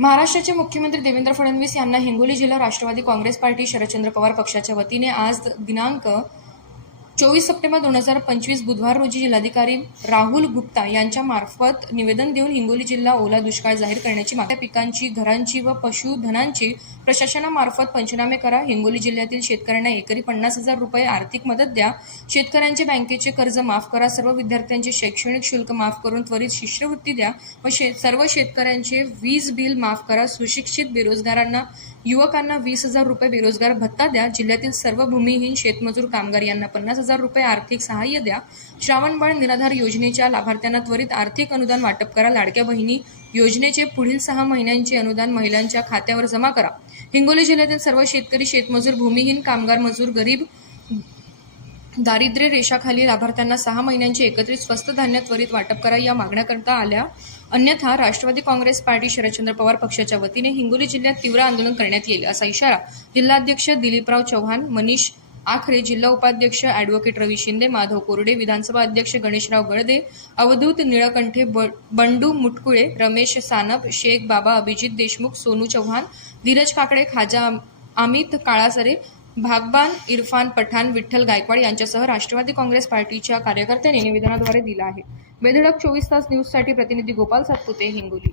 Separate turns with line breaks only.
महाराष्ट्राचे मुख्यमंत्री देवेंद्र फडणवीस यांना हिंगोली जिल्हा राष्ट्रवादी काँग्रेस पार्टी शरदचंद्र पवार पक्षाच्या वतीने आज दिनांक चोवीस सप्टेंबर दोन हजार पंचवीस बुधवार रोजी जिल्हाधिकारी राहुल गुप्ता यांच्या मार्फत निवेदन देऊन हिंगोली जिल्हा ओला दुष्काळ जाहीर करण्याची मागणी. पिकांची घरांची व पशुधनांची प्रशासनामार्फत पंचनामे करा. हिंगोली जिल्ह्यातील शेतकऱ्यांना एकरी पन्नास हजार रुपये आर्थिक मदत द्या. शेतकऱ्यांचे बँकेचे कर्ज माफ करा. सर्व विद्यार्थ्यांचे शैक्षणिक शुल्क माफ करून त्वरित शिष्यवृत्ती द्या व शे सर्व शेतकऱ्यांचे वीज बिल माफ करा. सुशिक्षित बेरोजगारांना युवकांना वीस हजार रुपये बेरोजगार भत्ता द्या. जिल्ह्यातील सर्व भूमिहीन शेतमजूर कामगार यांना पन्नास हजार रुपये आर्थिक सहाय्य द्या. श्रावणबाळ निराधार योजनेच्या लाभार्थ्यांना त्वरित आर्थिक अनुदान वाटप करा. लाडक्या बहिणी योजनेचे पुढील सहा महिन्यांचे अनुदान महिलांच्या खात्यावर जमा करा. हिंगोली जिल्ह्यातील सर्व शेतकरी शेतमजूर भूमिहीन कामगार मजूर गरीब दारिद्र्य रेषाखाली लाभार्थ्यांना सहा महिन्यांचे एकत्रित स्वस्त धान्य त्वरित वाटप करा. या मागण्या करता आल्या. अन्यथा राष्ट्रवादी काँग्रेस पार्टी शरदचंद्र पवार पक्षाच्या वतीने हिंगोली जिल्ह्यात तीव्र आंदोलन करण्यात येईल असा इशारा जिल्हाध्यक्ष दिलीपराव चव्हाण मनीष आखरे जिल्हा उपाध्यक्ष ॲडव्होकेट रवी शिंदे माधव कोरडे विधानसभा अध्यक्ष गणेशराव गळदे अवधूत निळकंठे ब- बंडू मुटकुळे रमेश सानप शेख बाबा अभिजित देशमुख सोनू चव्हाण धीरज काकडे खाजा अमित काळासरे भागबान इरफान पठाण विठ्ठल गायकवाड यांच्यासह राष्ट्रवादी काँग्रेस पार्टीच्या कार्यकर्त्यांनी निवेदनाद्वारे दिला आहे. बेधडक चोवीस तास न्यूजसाठी प्रतिनिधी गोपाल सातपुते हिंगोली.